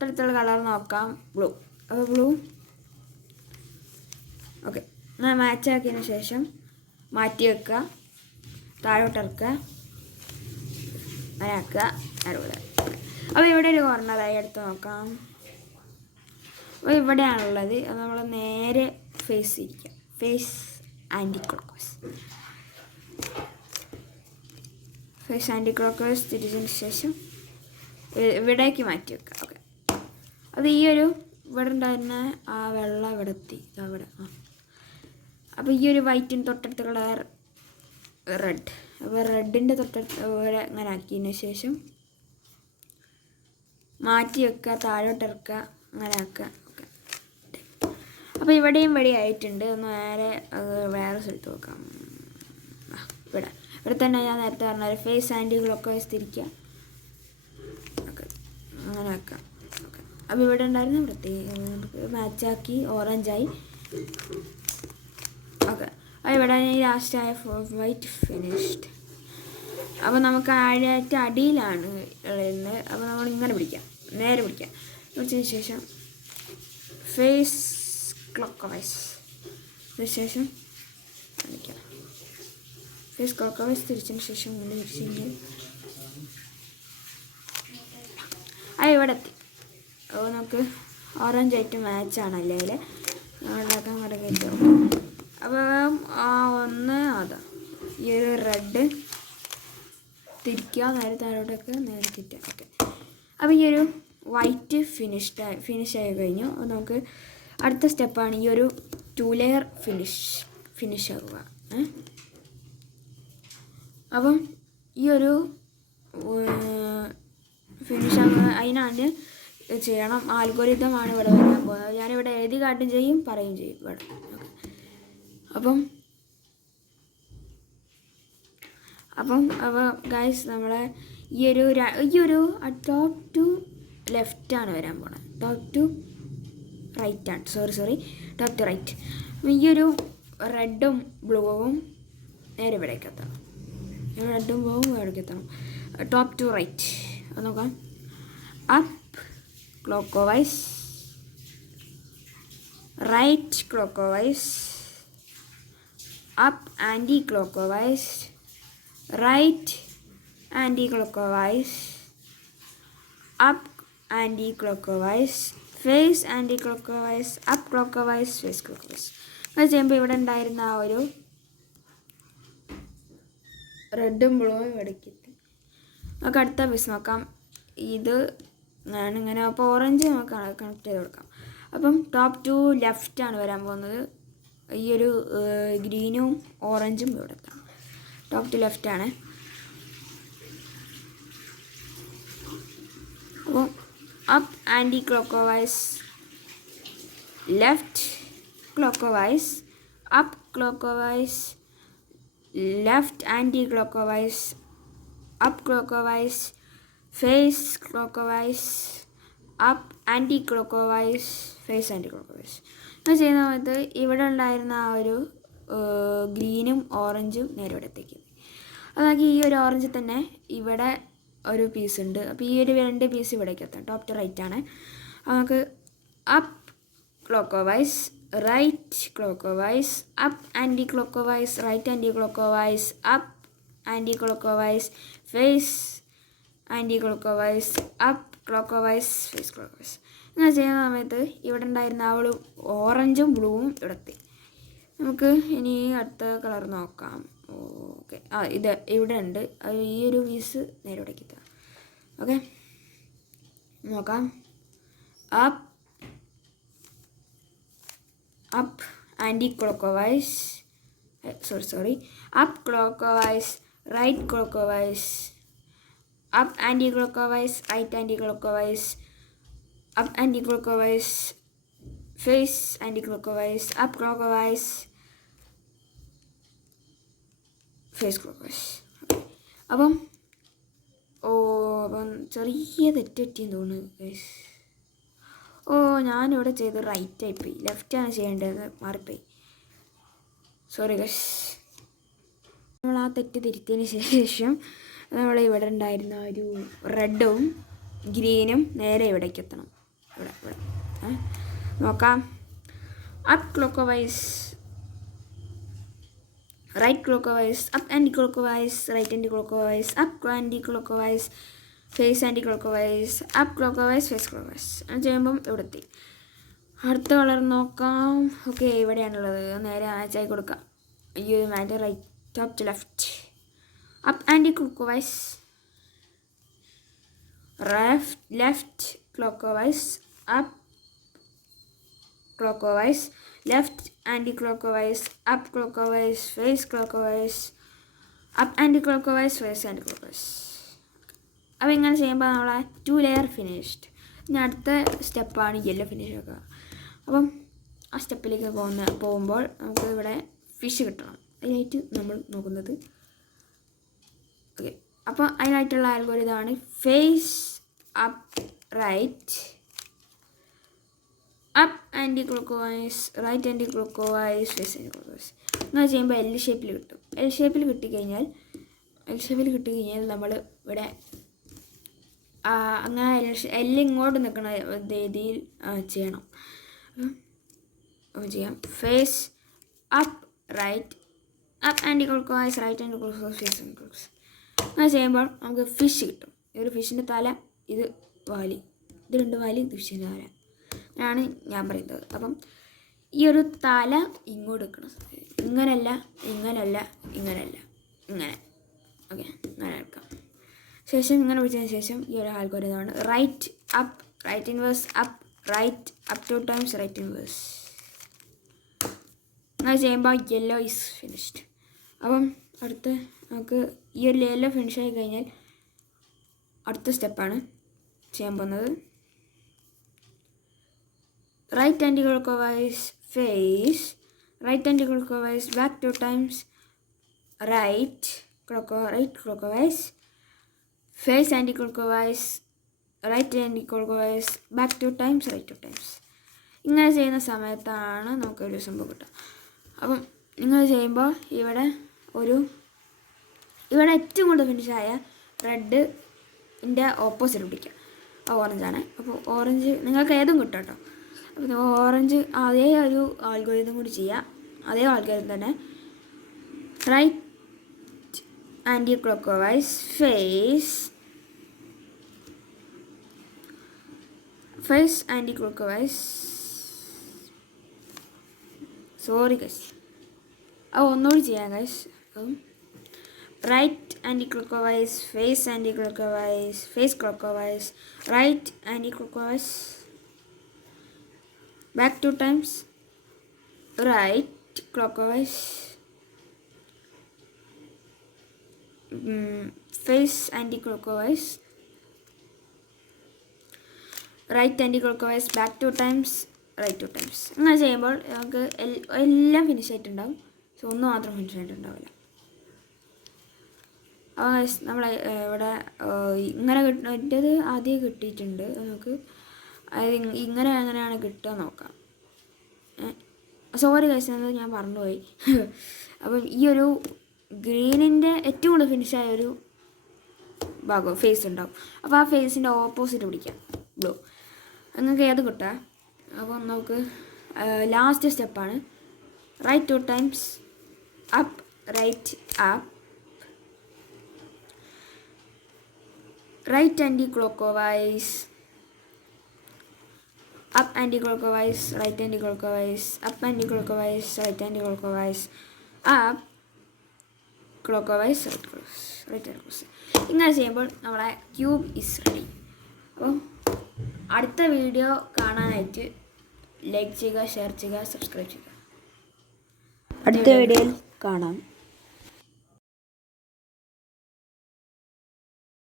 തൊട്ടടുത്തുള്ള കളർ നോക്കാം, ബ്ലൂ. അപ്പോൾ ബ്ലൂ ഓക്കെ. മാച്ച് ആക്കിയതിന് ശേഷം മാറ്റി വെക്കുക, താഴോട്ട് ഇറക്കുക, അങ്ങനെ ആക്കുക, അതുപോലെ. അപ്പോൾ ഇവിടെ ഒരു കോർണറായി എടുത്ത് നോക്കാം. അപ്പോൾ ഇവിടെയാണുള്ളത്. അത് നമ്മൾ നേരെ ഫേസ് ഇരിക്കുക, face anti clock vice. Face anticlockwise തിരിച്ചതിന് ശേഷം ഇവിടേക്ക് മാറ്റി വെക്കുക. ഓക്കെ. അത് ഈ ഒരു ഇവിടെ ഉണ്ടായിരുന്ന ആ വെള്ളം ഇവിടെ എത്തി, അവിടെ. അപ്പോൾ ഈ ഒരു വൈറ്റിന് തൊട്ടടുത്ത കളർ റെഡ്. അപ്പോൾ റെഡിൻ്റെ തൊട്ടടുത്ത് ഇങ്ങനെ ആക്കിയതിന് ശേഷം മാറ്റി വെക്കുക, താഴോട്ട് ഇറക്കുക, അങ്ങനെ ആക്കുക. ഓക്കെ. അപ്പോൾ ഇവിടെയും ആയിട്ടുണ്ട്. ഒന്ന് വേറെ സ്ഥലത്ത് നോക്കാം. ഇവിടെ തന്നെ ഞാൻ നേരത്തെ പറഞ്ഞ ഫേസ് ആൻറ്റി ക്ലോക്ക് വൈസ് തിരിക്കുക. ഓക്കെ, അങ്ങനെ വെക്കാം. ഓക്കെ. അപ്പോൾ ഇവിടെ ഉണ്ടായിരുന്ന പ്രത്യേക മാച്ചാക്കി ഓറഞ്ചായി. ഓക്കെ. അപ്പോൾ ഇവിടെ ലാസ്റ്റായ വൈറ്റ് ഫിനിഷ്ഡ്. അപ്പോൾ നമുക്ക് അടിയിലാണ് ഉള്ളത്. അപ്പോൾ നമ്മൾ ഇങ്ങനെ പിടിക്കാം, നേരെ പിടിക്കാം. പിടിച്ചതിന് ശേഷം ഫേസ് ക്ലോക്ക് വൈസ്, അതിനുശേഷം കാണിക്കാം. ഫേസ് ക്ലോക്ക് വൈസ് തിരിച്ചതിന് ശേഷം ഇങ്ങനെ തിരിച്ച് ഇവിടെ എത്തി. അപ്പോൾ നമുക്ക് ഓറഞ്ച് ആയിട്ട് മാച്ചാണല്ലേ അതിൽ ഉണ്ടാക്കാൻ മറക്കട്ടോ. അപ്പം അതാ ഈ ഒരു റെഡ് തിരിക്കുക, നേരെ താഴോട്ടൊക്കെ നേരെ തിരിക്കുക. ഓക്കെ. അപ്പോൾ ഈ ഒരു വൈറ്റ് ഫിനിഷ് ആയി കഴിഞ്ഞു. അപ്പോൾ നമുക്ക് അടുത്ത സ്റ്റെപ്പാണ് ഈ ഒരു 2 ലെയർ ഫിനിഷ് ആകുക. അപ്പം ഈ ഒരു ഫിനിഷ് ആകുക അതിനാണ് ചെയ്യണം. ആൽഗോരിതമാണ് ഇവിടെ വരാൻ പോകുന്നത്. ഞാനിവിടെ എഴുതി കാട്ടും ചെയ്യും, പറയും ചെയ്യും ഇവിടെ. അപ്പോൾ ഗൈസ് നമ്മളെ ഈ ഒരു ടോപ്പ് ടു ലെഫ്റ്റാണ് വരാൻ പോണത്. ടോപ്പ് ടു റൈറ്റ് ആണ്, സോറി ടോപ്പ് ടു റൈറ്റ്. ഈ ഒരു റെഡും ബ്ലൂവും നേരെ ഇവിടേക്ക് എത്തണം. റെഡും ബ്ലൂവും ഇവിടേക്ക് എത്തണം. ടോപ്പ് ടു റൈറ്റ് അത് നോക്കാം. Up clock vice, right clock vice, up anti-clockwise, right anti-clockwise, up anti-clockwise, face anti-clockwise, up clockwise, face clockwise. അത് ചെയ്യുമ്പോൾ ഇവിടെ ഉണ്ടായിരുന്ന ആ ഒരു റെഡും ബ്ലൂവും ഇവിടേക്ക് എത്തി. നമുക്ക് അടുത്ത പീസ് നോക്കാം. ഇത് ഞാനിങ്ങനെ, അപ്പോൾ ഓറഞ്ച് നമുക്ക് കണക്ട് ചെയ്ത് കൊടുക്കാം. അപ്പം ടോപ്പ് ടു ലെഫ്റ്റാണ് വരാൻ പോകുന്നത്. ഈ ഒരു ഗ്രീനും ഓറഞ്ചും ഇവിടെ എത്താം. ടോപ്പ് ടു ലെഫ്റ്റാണ്. അപ്പോൾ up anti clock vice, left clock vice, up clock vice, left anti clock vice, up clock vice, face clock vice, up anti clock vice, face anticlockwise. അത് ചെയ്യുന്ന സമയത്ത് ഇവിടെ ഉണ്ടായിരുന്ന ആ ഒരു ഗ്രീനും ഓറഞ്ചും നേരെ ഇവിടത്തേക്ക്. അതാക്കി ഈ ഒരു ഓറഞ്ച് തന്നെ ഇവിടെ ഒരു പീസ് ഉണ്ട്. അപ്പോൾ ഈ ഒരു 2 പീസ് ഇവിടേക്ക് എത്താം. ടോപ്പ് ടു റൈറ്റ് ആണ്. നമുക്ക് up clock vice, right clock vice, up anti clock vice, right anti clock vice, up anti clock vice, face anti clock vice, up clock vice, face clockwise. ഇങ്ങനെ ചെയ്യുന്ന സമയത്ത് ഇവിടെ ഉണ്ടായിരുന്ന ആ ഒരു ഓറഞ്ചും ബ്ലൂവും ഇവിടെത്തി. നമുക്ക് ഇനി അടുത്ത കളർ നോക്കാം. ഓക്കെ. ഇത് ഇവിടെ ഉണ്ട്. ഈ ഒരു പീസ് നേരെ ഇവിടേക്ക് എത്താം. ഓക്കെ, നോക്കാം. Up anticlockwise, sorry up clock vice, right clock vice, up anti clock vice, right anti clock vice, up anti-clockwise, face anti-clockwise, up clockwise, face clockwise. അപ്പം ചെറിയ തെറ്റെറ്റിയെന്ന് തോന്നുന്നു ഗൈസ്. ഞാനിവിടെ ചെയ്ത് റൈറ്റ് ആയിപ്പോയി, ലെഫ്റ്റാണ് ചെയ്യേണ്ടത്, മാറിപ്പോയി. Sorry guys. നമ്മൾ ആ തെറ്റ് തിരുത്തിയതിന് ശേഷം നമ്മൾ ഇവിടെ ഉണ്ടായിരുന്ന ഒരു റെഡും ഗ്രീനും നേരെ ഇവിടേക്ക് എത്തണം. ഇവിടെ നോക്കാം. Up clockwise, right clockwise, up anticlockwise, right anticlockwise, up anticlockwise, face anticlockwise, up clockwise, face clockwise. അങ്ങനെ ചെയ്യുമ്പം ഇവിടെ എത്തി. അടുത്ത കളർ നോക്കാം. ഓക്കെ, ഇവിടെയാണുള്ളത്. നേരെ മാച്ചായി കൊടുക്കാം. You mat right top to left. Up anticlockwise, left clockwise, up clockwise, left anti-clockwise, up clockwise, face clockwise, up anti-clockwise, face anti-clockwise. അപ്പോൾ ഇങ്ങനെ ചെയ്യുമ്പോൾ നമ്മളെ 2 ലെയർ ഫിനിഷ്ഡ്. ഇനി അടുത്ത സ്റ്റെപ്പാണ് യെല്ലോ ഫിനിഷ് ആക്കുക. അപ്പം ആ സ്റ്റെപ്പിലേക്ക് പോകുമ്പോൾ നമുക്ക് ഇവിടെ ഫിഷ് കിട്ടണം. അതിനായിട്ട് നമ്മൾ നോക്കുന്നത്. ഓക്കെ, അപ്പോൾ അതിനായിട്ടുള്ള അൽഗോരിതമാണ് face up right, up anticlockwise, right anticlockwise, face anticlockwise. അങ്ങനെ ചെയ്യുമ്പോൾ എൽ ഷേപ്പിൽ കിട്ടും. എൽ ഷേപ്പിൽ കിട്ടിക്കഴിഞ്ഞാൽ നമ്മൾ ഇവിടെ അങ്ങനെ എല്ലാം ഇങ്ങോട്ട് നിൽക്കുന്ന രീതിയിൽ ചെയ്യണം. ചെയ്യാം. Face up right, up anticlockwise, right anticlockwise, face anticlockwise. അങ്ങനെ ചെയ്യുമ്പോൾ നമുക്ക് ഫിഷ് കിട്ടും. ഒരു ഫിഷിൻ്റെ തല, ഇത് വാലി, ഇത് 2 വാലി, ഇത് ഫിഷിൻ്റെ തല ആണ് ഞാൻ പറയുന്നത്. അപ്പം ഈ ഒരു തല ഇങ്ങോട്ട് വെക്കണം. ഇങ്ങനല്ല, ഇങ്ങനല്ല, ഇങ്ങനല്ല, ഇങ്ങനെ. ഓക്കെ, അങ്ങനെ എടുക്കാം. ശേഷം ഇങ്ങനെ പിടിച്ചതിന് ശേഷം ഈ ഒരു അൽഗോരിതമാണ് right up, right inverse, up right, up 2 times, right inverse. അങ്ങനെ ചെയ്യുമ്പോൾ യെല്ലോ ഈസ് ഫിനിഷ്ഡ്. അപ്പം അടുത്ത് നമുക്ക് ഈ ഒരു യെല്ലോ ഫിനിഷ് ആയി കഴിഞ്ഞാൽ അടുത്ത സ്റ്റെപ്പാണ് ചെയ്യാൻ പോകുന്നത്. Right anti-clockwise, face, right anti-clockwise, back 2 times, right clockwise, face anti-clockwise, right anti-clockwise, back 2 times, right 2 times. ഇങ്ങനെ ചെയ്യുന്ന സമയത്താണ് നമുക്കൊരു സംഭവം കിട്ടുക. അപ്പം ഇങ്ങനെ ചെയ്യുമ്പോൾ ഇവിടെ ഏറ്റവും കൂടുതൽ ഫിനിഷായ റെഡിൻ്റെ ഓപ്പോസിറ്റ് പിടിക്കുക. ഓറഞ്ചാണ്. അപ്പോൾ ഓറഞ്ച് നിങ്ങൾക്ക് ഏതും കിട്ടും കേട്ടോ. അപ്പോൾ ഓറഞ്ച് അതേ ഒരു ആൽഗോരിതം കൂടി ചെയ്യാം. അതേ ആൽഗോരിതം തന്നെ right anticlockwise, face anticlockwise, sorry guys, അത് ഒന്നുകൂടി ചെയ്യാം guys. Right anticlockwise, face anticlockwise, face clockwise, right anticlockwise, back 2 times, right clockwise, face anti-clockwise, right anti-clockwise, back 2 times, right 2 times. അങ്ങനെ ചെയ്യുമ്പോൾ നമുക്ക് എല്ലാം finish ആയിട്ടുണ്ടാവും. So ഒന്ന് മാത്രം ഫിനിഷ് ആയിട്ടുണ്ടാവില്ല. നമ്മൾ ഇവിടെ ഇങ്ങനെ കിട്ടുന്നത് ആദ്യം കിട്ടിയിട്ടുണ്ട്. നമുക്ക് അങ്ങനെയാണ് കിട്ടുക നോക്കാം. സോറി ഗൈസ്, ഞാൻ മറന്നുപോയി. അപ്പം ഈ ഒരു ഗ്രീനിൻ്റെ ഏറ്റവും കൂടുതൽ ഫിനിഷായ ഒരു ഭാഗം ഫേസ് ഉണ്ടാവും. അപ്പോൾ ആ ഫേസിൻ്റെ ഓപ്പോസിറ്റ് പിടിക്കാം, ബ്ലൂ. നിങ്ങൾക്ക് ഏത് കിട്ടുക. അപ്പം നമുക്ക് ലാസ്റ്റ് സ്റ്റെപ്പാണ് right 2 times, up right up, right anticlockwise, up anti-clockwise, right anti-clockwise, up anti-clockwise, right anti-clockwise, up clockwise, right clockwise, right anti-clockwise. ഇങ്ങനെ ചെയ്യുമ്പോൾ നമ്മുടെ ക്യൂബ് ഈസ് റെഡി. അപ്പം അടുത്ത വീഡിയോ കാണാനായിട്ട് ലൈക്ക് ചെയ്യുക, ഷെയർ ചെയ്യുക, സബ്സ്ക്രൈബ് ചെയ്യുക. അടുത്ത വീഡിയോയിൽ കാണാം.